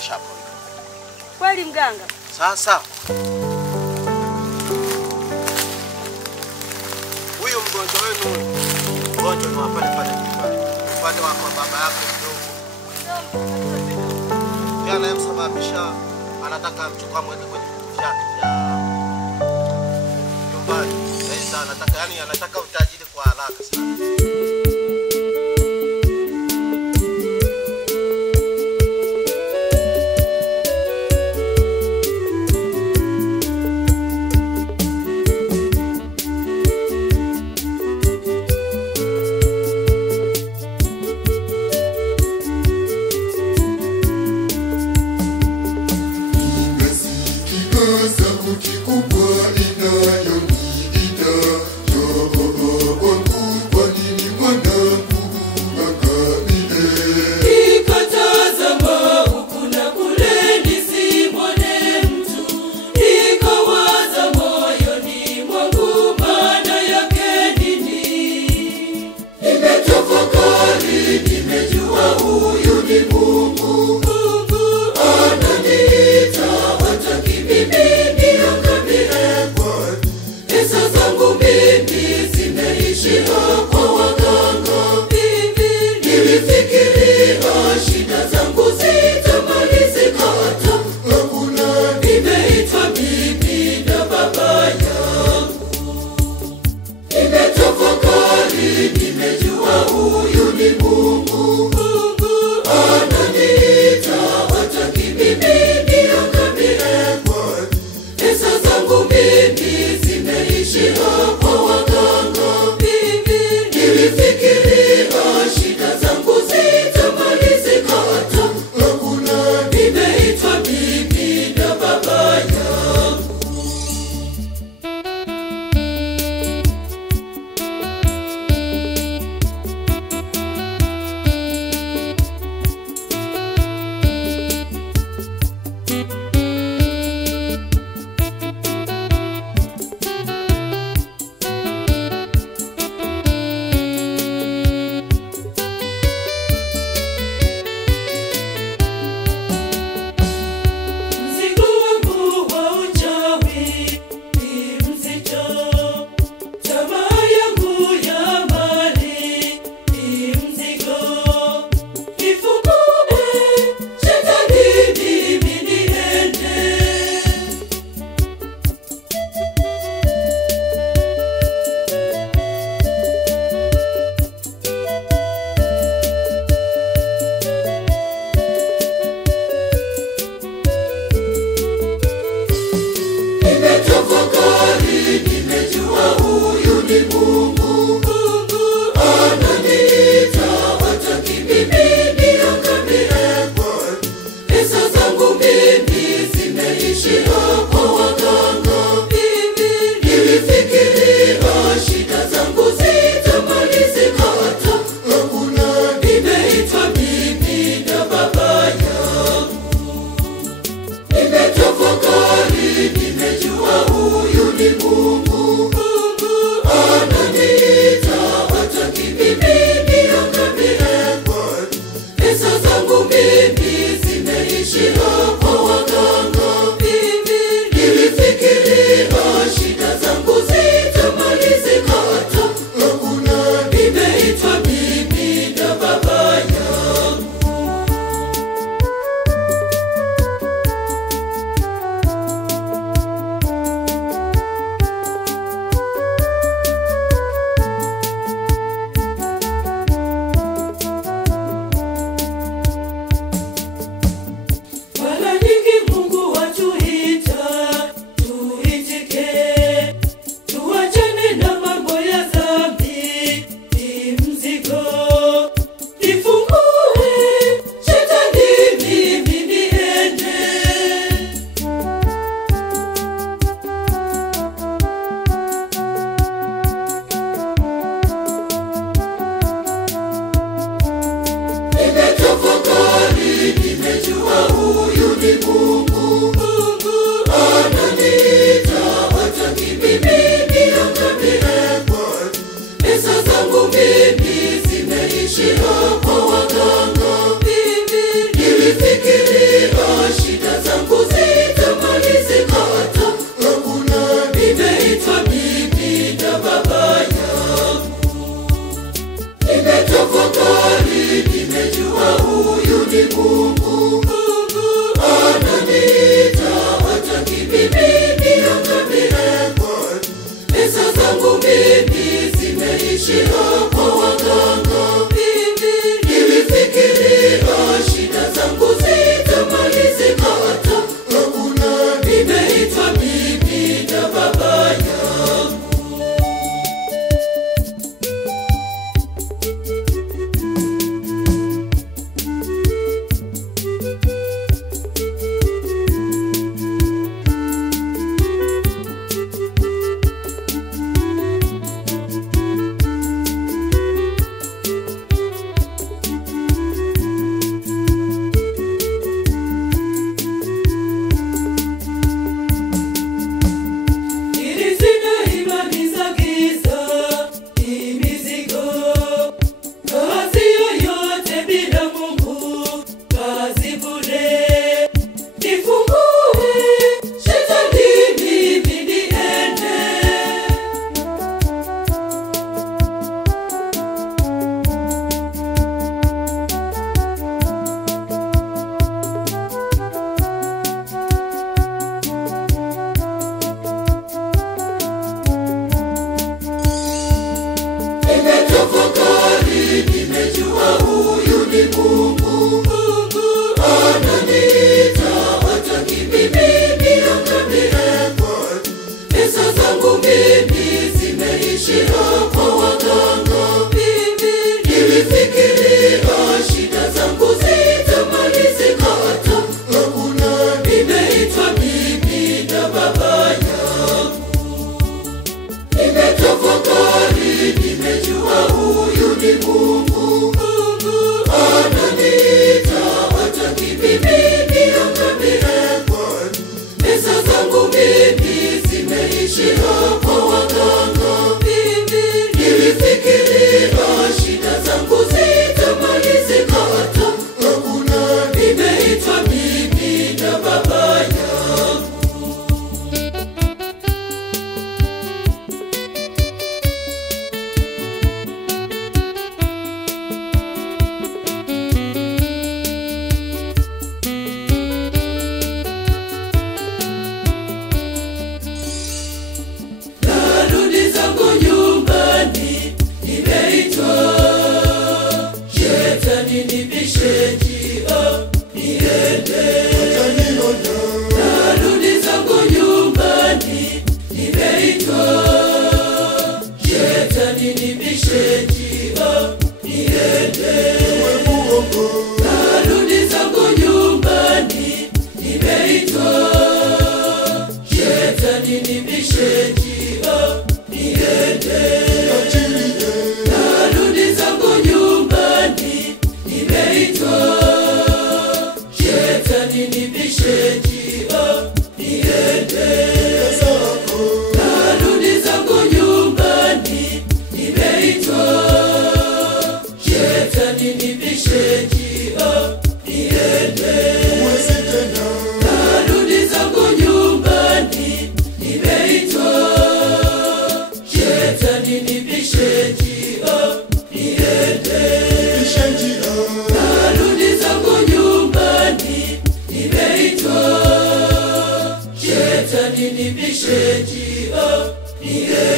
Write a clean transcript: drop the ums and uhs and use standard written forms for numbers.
ameshapona. Kweli mganga? Sasa huyu mgonjwa wenu, mgonjwa ni wa pale nyumbani. Upande wa baba yako mdogo. Jana yamsababisha anataka mchukua mwende kwenye vyake vya nyumbani. Sasa anataka anataka utajiri kwa haraka sana. niliishia kwa waganga. Mimi nilifikiria shida zangu zitamalizika, hata hakuna. Nimeitwa mimi na baba yangu. Narudi zangu nyumbani, nimeitwa. Shetani nipishe njia niende. Narudi zangu nyumbani, nimeitwa. Shetani nipishe njia niende. Narudi zangu nyumbani, nimeitwa. Shetani nipishe njia niende. Narudi zangu nyumbani, nimeitwa. Shetani nipishe njia niende. Narudi zangu nyumbani, nimeitwa. Shetani nipishe njia niende. Narudi zangu nyumbani, nimeitwa. Shetani nipishe njia niende. Narudi zangu nyumbani, nimeitwa. Shetani nipishe njia niende.